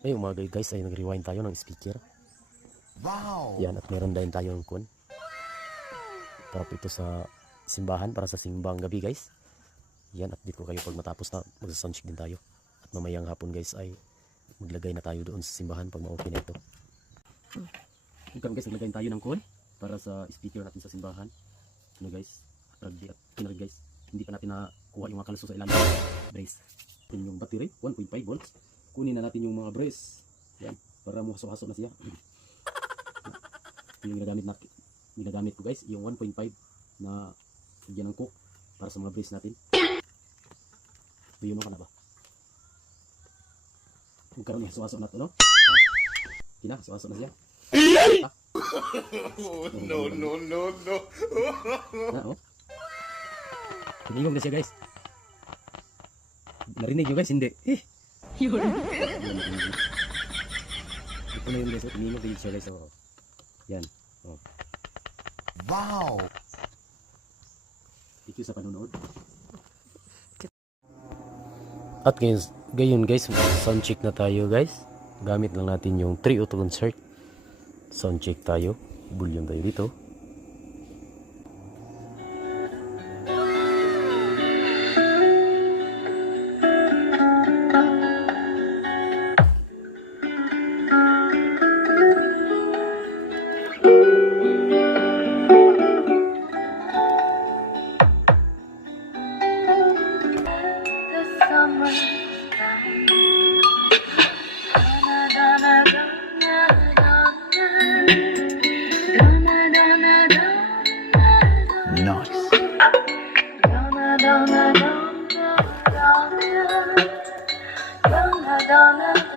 Ay, umaga guys ay nag-rewind tayo ng speaker. Wow! Yan, at meron din tayong kun. Para po ito sa simbahan, para sa simbang gabi guys. Yan, at dito kayo pag matapos na magsa-soundcheck din tayo. At mamayang hapon guys ay maglagay na tayo doon sa simbahan pag ma-okay na ito. Ikaw guys, naglagay tayo ng kun para sa speaker natin sa simbahan. Ano guys, rugby at kinarag guys. Hindi pa natin nakuha yung mga kaluso sa ilalim. Brace. Yan yung battery, 1.5 volts. Kunin na natin yung mga brace. Yan, para mo haso-haso na siya. Yung ginagamit ko guys, yung 1.5 na yan ang cook para sa mga brace natin. Tuyo mo ka na ba? Kung karoon niya, haso-haso na ito, no? Kina, haso-haso na siya. No. Na, oh. Tumingog na siya guys. Narinig nyo guys, hindi. Ito na yun guys, tumingog din siya guys. Oh. Yan. Oh. Wow! Thank you sa panonood. At gayon guys, sound check na tayo guys. Gamit lang natin yung 3 auto concert. Sound check tayo. Bulyon tayo dito.